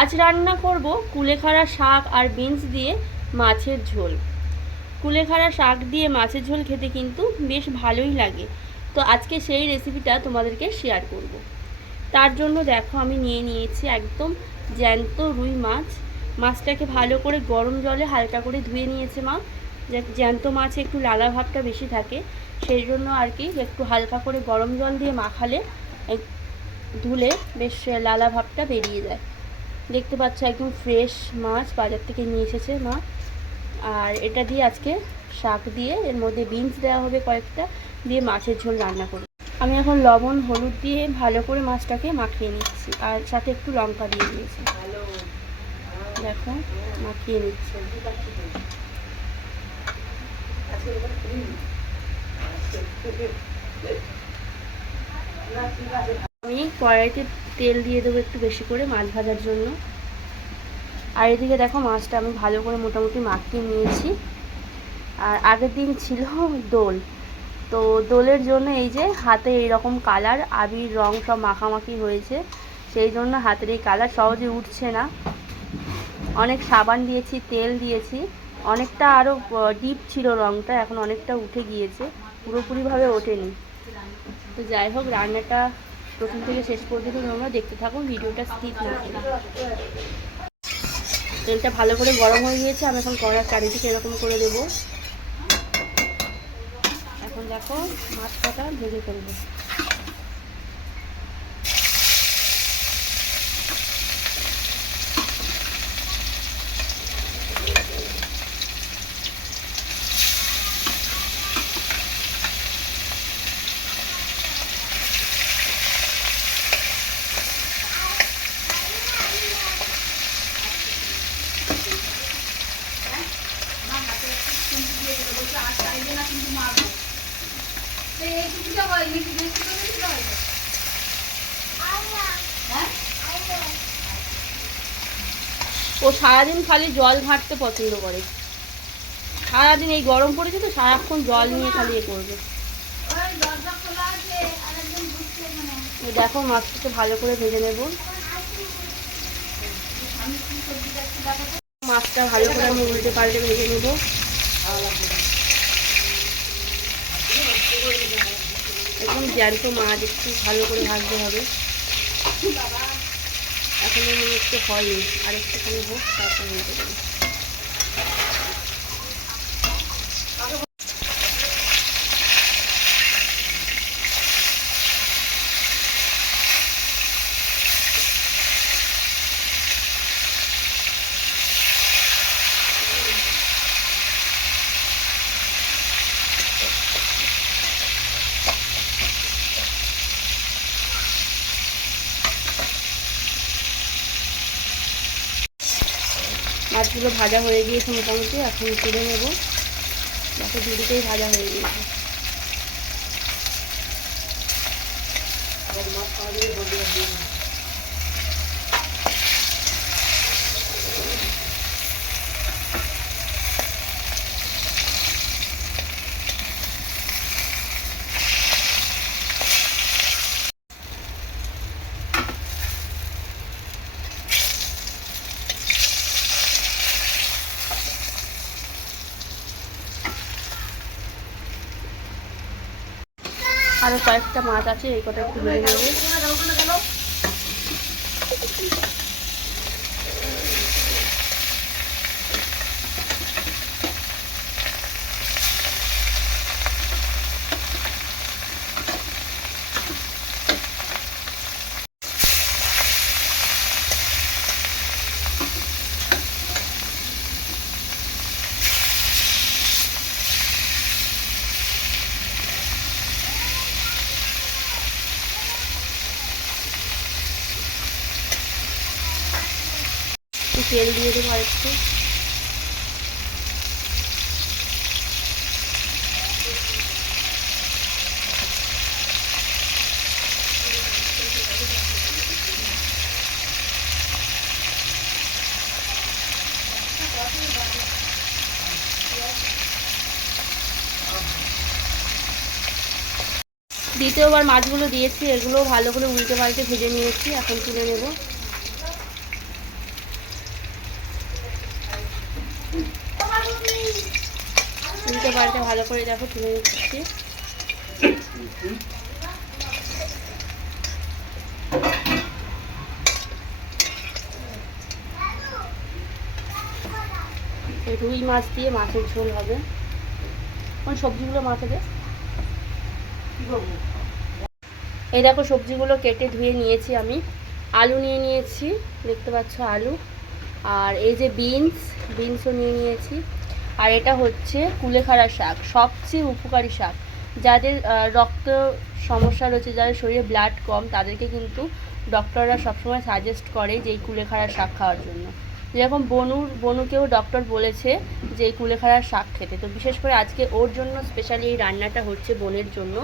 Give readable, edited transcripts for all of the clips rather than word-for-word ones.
আজ রান্না করব কুলেখাড়া শাক আর বিনস দিয়ে মাছের ঝোল। কুলেখাড়া শাক দিয়ে মাছের ঝোল খেতে কিন্তু বেশ ভালোই লাগে। তো আজকে সেই রেসিপিটা তোমাদেরকে শেয়ার করব। তার জন্য দেখো আমি নিয়ে নিয়েছি একদম জ্যান্ত রুই মাছ। মাছটাকে ভালো করে গরম জলে হালকা করে ধুয়ে নিয়েছে মা। জ্যান্ত মাছে একটু লালা ভাবটা বেশি থাকে, সেই জন্য আর কি একটু হালকা করে গরম জল দিয়ে মাখালে ধুলে বেশ লালা ভাবটা বেরিয়ে যায়। দেখতে পাচ্ছ একদম ফ্রেশ মাছ বাজার থেকে নিয়ে এসেছে মা। আর এটা দিয়ে আজকে শাক দিয়ে এর মধ্যে বিনস দেওয়া হবে কয়েকটা, দিয়ে মাছের ঝোল রান্না করব। আমি এখন লবণ হলুদ দিয়ে ভালো করে মাছটাকে মাখিয়ে নিচ্ছি, আর সাথে একটু লঙ্কা দিয়ে দিয়েছি। দেখো মাখিয়ে নিচ্ছি। আমি কড়াইতে তেল দিয়ে দেবো একটু বেশি করে মাছ ভাজার জন্য। আর এদিকে দেখো মাছটা আমি ভালো করে মোটামুটি মাখিয়ে নিয়েছি। আর আগের দিন ছিল দোল, তো দোলের জন্য এই যে হাতে এইরকম কালার আবির রং সব মাখামাখি হয়েছে, সেই জন্য হাতের এই কালার সহজে উঠছে না। অনেক সাবান দিয়েছি, তেল দিয়েছি, অনেকটা আরও ডিপ ছিল রংটা, এখন অনেকটা উঠে গিয়েছে, পুরোপুরিভাবে ওঠেনি। তো যাই হোক, রান্নাটা প্রথম থেকে শেষ পর্যন্ত তোমরা দেখতে থাকো, ভিডিওটা স্কিপ না করে। তেলটা ভালো করে গরম হয়ে গিয়েছে, আমি এখন কড়ার চারিদিকে এরকম করে দেবো। এখন দেখো মাছ কটা ভেজে ফেলবো। ও সারাদিন খালি জল ঘাঁটতে পছন্দ করে, সারাদিন এই গরম পড়েছে তো সারাক্ষণ জল নিয়ে খালি এ করবে। দেখো মাছটাকে ভালো করে ভেজে নেব। মাছটা ভালো করে আমি উল্টে পাল্টে ভেজে নেব। একদম জ্যান্ত মাছ, একটু ভালো করে ভাজতে হবে। এখন মনে একটু হয়নি, আর একটুখানি হোক তারপর নিতে পারি। মাছগুলো ভাজা হয়ে গিয়েছে মোটামুটি, এখন তুলে নেব। দেখো দুদিকেই ভাজা হয়ে গিয়েছে। আরও কয়েকটা মাছ আছে, এই কটা একটু ভেজে নেব। তেল দিয়ে দেবো আরেকটু। দ্বিতীয়বার মাছগুলো দিয়েছি, এগুলো ভালো করে উল্টে পাল্টে ভেজে নিয়েছি, এখন তুলে নেব। উল্টে পাল্টে ভালো করে দেখো তুলে নিচ্ছি। রুই মাছ দিয়ে মাছের ঝোল হবে। কোন সবজিগুলো মাছে দে। এই দেখো সবজিগুলো কেটে ধুয়ে নিয়েছি আমি। আলু নিয়ে নিয়েছি, দেখতে পাচ্ছ আলু। আর এই যে বিনসও নিয়ে নিয়েছি। আর এটা হচ্ছে কুলেখাড়া শাক, সবচেয়ে উপকারী শাক। যাদের রক্ত সমস্যা রয়েছে, যাদের শরীরে ব্লাড কম, তাদেরকে কিন্তু ডক্টররা সবসময় সাজেস্ট করে যে এই কুলেখাড়া শাক খাওয়ার জন্য। যেরকম বনুকেও ডক্টর বলেছে যে এই কুলেখাড়ার শাক খেতে। তো বিশেষ করে আজকে ওর জন্য স্পেশালি এই রান্নাটা হচ্ছে, বোনের জন্য।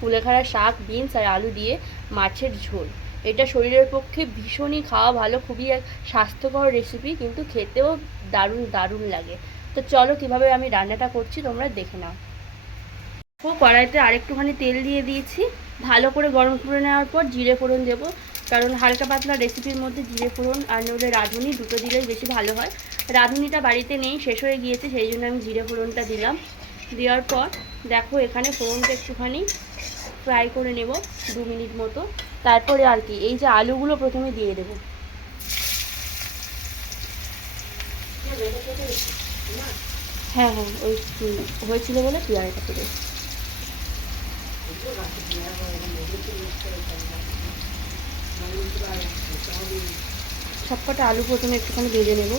কুলেখাড়া শাক, বিনস আর আলু দিয়ে মাছের ঝোল। এটা শরীরের পক্ষে ভীষণই খাওয়া ভালো, খুবই এক স্বাস্থ্যকর রেসিপি, কিন্তু খেতেও দারুণ দারুণ লাগে। তো চলো কীভাবে আমি রান্নাটা করছি তোমরা দেখে নাও। কড়াইতে আরেকটুখানি তেল দিয়ে দিয়েছি। ভালো করে গরম করে নেওয়ার পর জিরে ফোড়ন দেবো, কারণ হালকা পাতলা রেসিপির মধ্যে জিরে ফোড়ন আর নইলে রাঁধুনি দুটো দিলেই বেশি ভালো হয়। রাঁধুনিটা বাড়িতে নেই, শেষ হয়ে গিয়েছে, সেই জন্য আমি জিরে ফোড়নটা দিলাম। দেওয়ার পর দেখো এখানে ফোড়নটা একটুখানি ফ্রাই করে নেব 2 মিনিট মতো। তারপরে আর কি, এই যে আলুগুলো প্রথমে দিয়ে দেবো। হ্যাঁ হ্যাঁ, ওই হয়েছিল বলে পেয়ারাটা করে সবকটা আলু প্রথমে একটুখানি ভেজে নেব।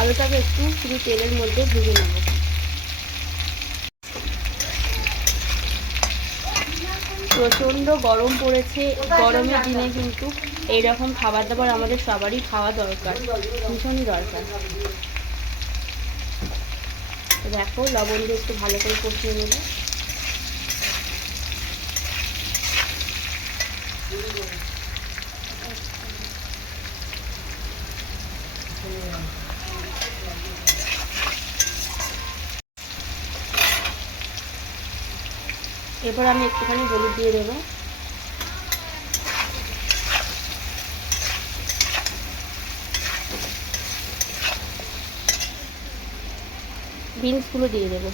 আলুটাকে একটু শুধু তেলের মধ্যে ভেজে নেব। প্রচণ্ড গরম পড়েছে, গরমের দিনে কিন্তু এইরকম খাবার দাবার আমাদের সবারই খাওয়া দরকার, ভীষণই দরকার। দেখো লবণ দিয়ে একটু ভালো করে কষিয়ে নেব। এরপর আমি একটুখানি হলুদ দিয়ে দেবো। বিনসগুলো দিয়ে দেবো।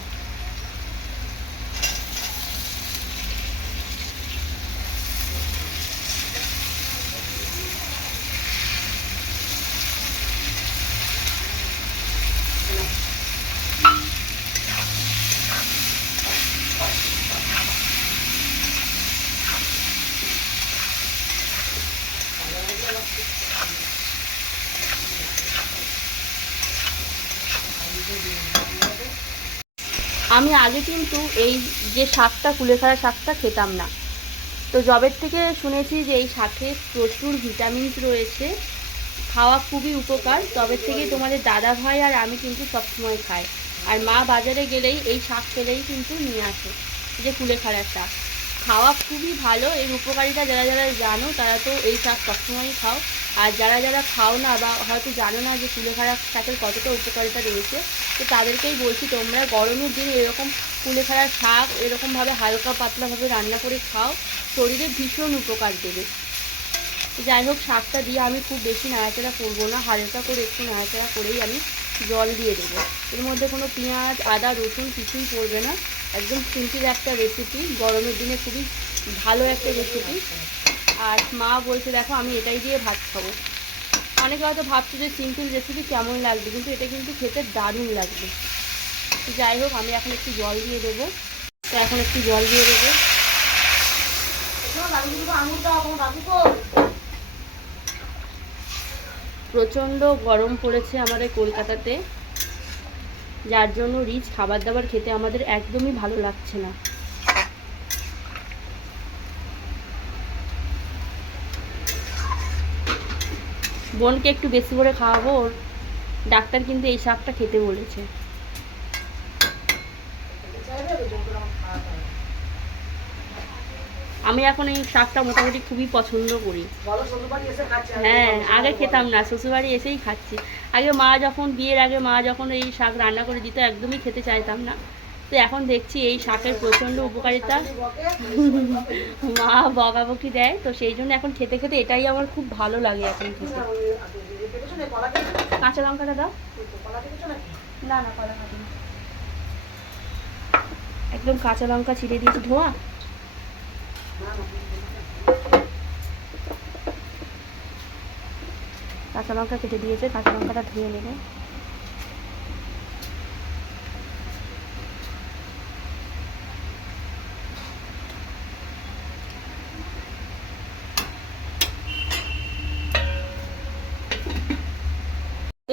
আমি আগে কিন্তু এই যে শাকটা, কুলেখাড়া শাকটা খেতাম না। তো জবের থেকে শুনেছি যে এই শাকে প্রচুর ভিটামিন রয়েছে, খাওয়া খুবই উপকার। তবে থেকে তোমাদের দাদা ভাই আর আমি কিন্তু সবসময় খাই। আর মা বাজারে গেলেই এই শাক পেলেই কিন্তু নিয়ে আসে, যে কুলেখাড়া শাক। খাওয়া খুবই ভালো, এর উপকারিতা যারা যারা জানো তারা তো এই শাক সবসময়ই খাও। আর যারা যারা খাও না বা হয়তো জানো না যে কুলেখাড়া শাকের কতটা উপকারিতা রয়েছে, তো তাদেরকেই বলছি তোমরা গরমের দিনে এরকম কুলেখাড়া শাক এরকমভাবে হালকা পাতলাভাবে রান্না করে খাও, শরীরে ভীষণ উপকার দেবে। যাই হোক, শাকটা দিয়ে আমি খুব বেশি নাড়াচাড়া করবো না, হালকা করে একটু নাড়াচাড়া করেই আমি জল দিয়ে দেবো। এর মধ্যে কোনো পেঁয়াজ, আদা, রসুন কিছুই পড়বে না। একদম সিম্পল একটা রেসিপি, গরমের দিনে খুবই ভালো একটা রেসিপি। আর মা বলছে দেখো আমি এটাই দিয়ে ভাত খাবো। অনেকে হয়তো ভাবছে যে সিম্পল রেসিপি কেমন লাগবে, কিন্তু এটা কিন্তু খেতে দারুণ লাগবে। যাই হোক, আমি এখন একটু জল দিয়ে দেবো। তো এখন একটু জল দিয়ে দেবো। প্রচণ্ড গরম পড়েছে আমাদের কলকাতাতে, যার জন্য রিচ খাবার দাবার খেতে আমাদের একদমই ভালো লাগছে না। বোনকে একটু বেশি করে খাওয়াবো, ওর ডাক্তার কিন্তু এই শাকটা খেতে বলেছে। আমি এখন এই শাকটা মোটামুটি খুবই পছন্দ করি। হ্যাঁ, আগে খেতাম না, শ্বশুরবাড়ি এসেই খাচ্ছি। আগে মা যখন, বিয়ের আগে মা যখন এই শাক রান্না করে দিত একদমই খেতে চাইতাম না। তো এখন দেখছি এই শাকের প্রচণ্ড উপকারিতা, মা বকাবকি দেয়, তো সেই জন্য এখন খেতে খেতে এটাই আমার খুব ভালো লাগে এখন খেতে। কাঁচা লঙ্কাটা দাও। না না, কলা খাবি না, একদম কাঁচা লঙ্কা ছিঁড়ে দিয়েছি। ধোয়া কাঁচা লঙ্কা কেটে দিয়েছে, কাঁচা লঙ্কাটা ধুয়ে নেবে।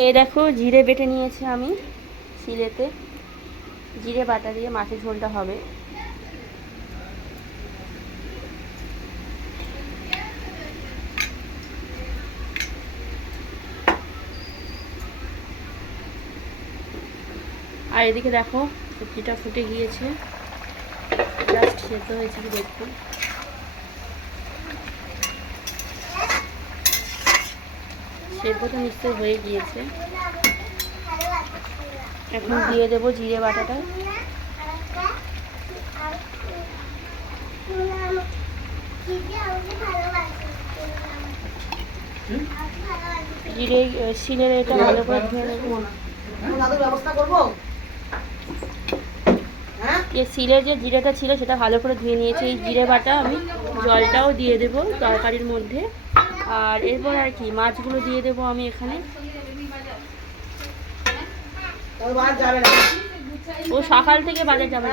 এই দেখো জিরে বেটে নিয়েছি আমি শিলেতে, জিরে বাটা দিয়ে মাছের ঝোলটা হবে। আর এদিকে দেখো সবজিটা ফুটে গিয়েছে, জাস্ট সেদ্ধ হয়েছে কি দেখুন। সেদ্ধটা নিশ্চয় হয়ে গিয়েছে। এখন দিয়ে দেবো জিরে বাটাটা। জিরে শিলের এটা ভালো করে ধুয়ে নেবো। শিলের যে জিরেটা ছিল সেটা ভালো করে ধুয়ে নিয়েছি। এই জিরে বাটা আমি জলটাও দিয়ে দেবো তরকারির মধ্যে। আর এরপর আর কি মাছগুলো দিয়ে দেবো আমি এখানে। ও সকাল থেকে বাজার যাবে।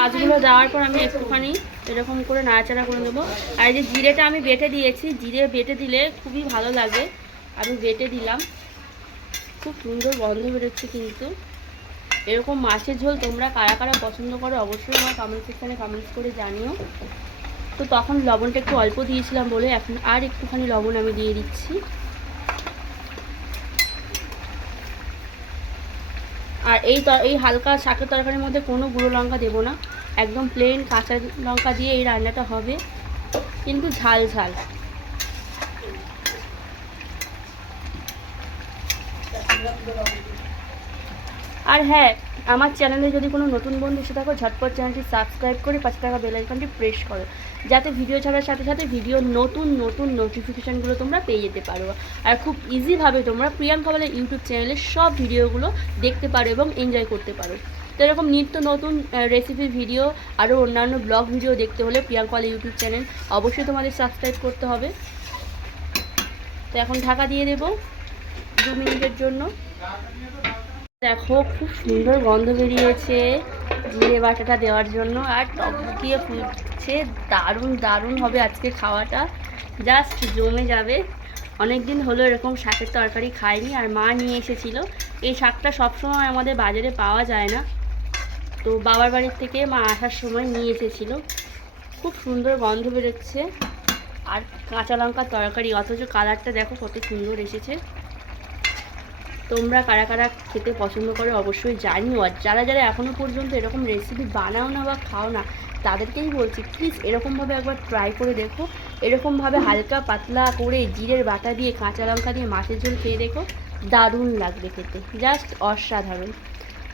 মাছগুলো দেওয়ার পর আমি একটুখানি এরকম করে নাড়াচাড়া করে দেবো। আর এই যে জিরেটা আমি বেটে দিয়েছি, জিরে বেটে দিলে খুবই ভালো লাগে, আমি বেটে দিলাম। খুব সুন্দর গন্ধ বেরোচ্ছে কিন্তু। এরকম মাছের ঝোল তোমরা কারা কারা পছন্দ করো অবশ্যই আমার কমেন্ট সেকশানে কমেন্টস করে জানিও। তো তখন লবণটা একটু অল্প দিয়েছিলাম বলে এখন আর একটুখানি লবণ আমি দিয়ে দিচ্ছি। আর এই হালকা শাকের তরকারির মধ্যে কোনো গুঁড়ো লঙ্কা দেবো না, একদম প্লেন কাঁচা লঙ্কা দিয়ে এই রান্নাটা হবে, কিন্তু ঝাল ঝাল। আর হ্যাঁ, আমার চ্যানেলে যদি কোনো নতুন বন্ধু এসে থাকো ঝটপট চ্যানেলটি সাবস্ক্রাইব করে পাশে থাকা বেল আইকনটি প্রেস করো, যাতে ভিডিও ছাড়ার সাথে সাথে ভিডিওর নতুন নতুন নোটিফিকেশানগুলো তোমরা পেয়ে যেতে পারো। আর খুব ইজিভাবে তোমরা প্রিয়াঙ্কা বালা ইউটিউব চ্যানেলের সব ভিডিওগুলো দেখতে পারো এবং এনজয় করতে পারো। তো এরকম নিত্য নতুন রেসিপি ভিডিও আরও অন্যান্য ব্লগ ভিডিও দেখতে হলে প্রিয়াঙ্কা বালা ইউটিউব চ্যানেল অবশ্যই তোমাদের সাবস্ক্রাইব করতে হবে। তো এখন ঢাকা দিয়ে দেবো 2 মিনিটের জন্য। দেখো খুব সুন্দর গন্ধ বেরিয়েছে জিরে বাটাটা দেওয়ার জন্য, আর টকবুকিয়ে ফুটছে, দারুণ দারুণ হবে আজকে খাওয়াটা, জাস্ট জমে যাবে। অনেক দিন হলো এরকম শাকের তরকারি খাইনি, আর মা নিয়ে এসেছিল। এই শাকটা সবসময় আমাদের বাজারে পাওয়া যায় না, তো বাবার বাড়ির থেকে মা আসার সময় নিয়ে এসেছিলো। খুব সুন্দর গন্ধ বেরোচ্ছে, আর কাঁচা লঙ্কার তরকারি, অথচ কালারটা দেখো কত সুন্দর এসেছে। তোমরা কারা কারা খেতে পছন্দ করো অবশ্যই জানিও। আর যারা যারা এখনও পর্যন্ত এরকম রেসিপি বানাও না বা খাও না, তাদেরকেই বলছি প্লিজ এরকমভাবে একবার ট্রাই করে দেখো। এরকমভাবে হালকা পাতলা করে জিরের বাটা দিয়ে কাঁচা লঙ্কা দিয়ে মাছের ঝোল খেয়ে দেখো, দারুণ লাগবে খেতে, জাস্ট অসাধারণ।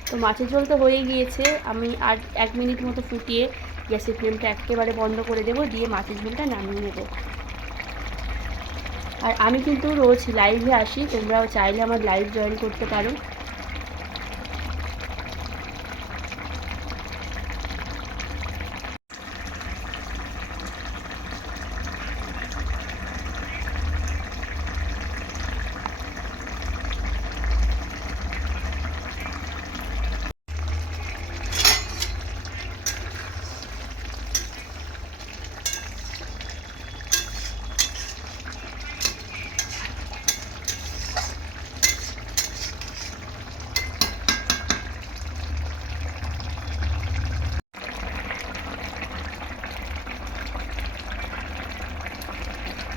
তো মাছের ঝোল তো হয়ে গিয়েছে, আমি আর 1 মিনিট মতো ফুটিয়ে গ্যাসের ফ্লেমটা একেবারে বন্ধ করে দেবো, দিয়ে মাছের ঝোলটা নামিয়ে নেবো। আর আমি কিন্তু রোজ লাইভে আসি, তোমরাও চাইলে আমার লাইভ জয়েন করতে পারো।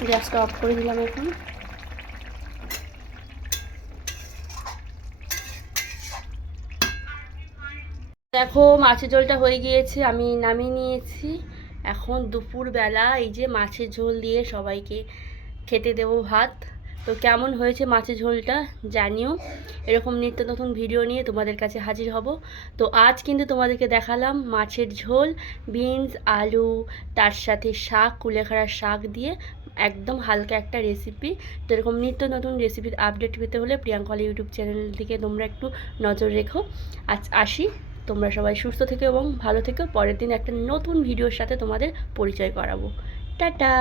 গ্যাসটা অফ করে দিলাম এখন। দেখো মাছের ঝোলটা হয়ে গিয়েছে, আমি নামিয়ে নিয়েছি। এখন দুপুরবেলা এই যে মাছের ঝোল দিয়ে সবাইকে খেতে দেবো ভাত। তো কেমন হয়েছে মাছের ঝোলটা জানিও। এরকম নিত্য নতুন ভিডিও নিয়ে তোমাদের কাছে হাজির হব। তো আজ কিন্তু তোমাদেরকে দেখালাম মাছের ঝোল, বিনস, আলু, তার সাথে শাক, কুলেখাড়ার শাক দিয়ে একদম হালকা একটা রেসিপি। তো এরকম নিত্য নতুন রেসিপির আপডেট পেতে হলে প্রিয়াঙ্কা ইউটিউব চ্যানেল থেকে তোমরা একটু নজর রেখো। আজ আসি, তোমরা সবাই সুস্থ থেকো এবং ভালো থেকো। পরের দিন একটা নতুন ভিডিওর সাথে তোমাদের পরিচয় করাবো। টাটা।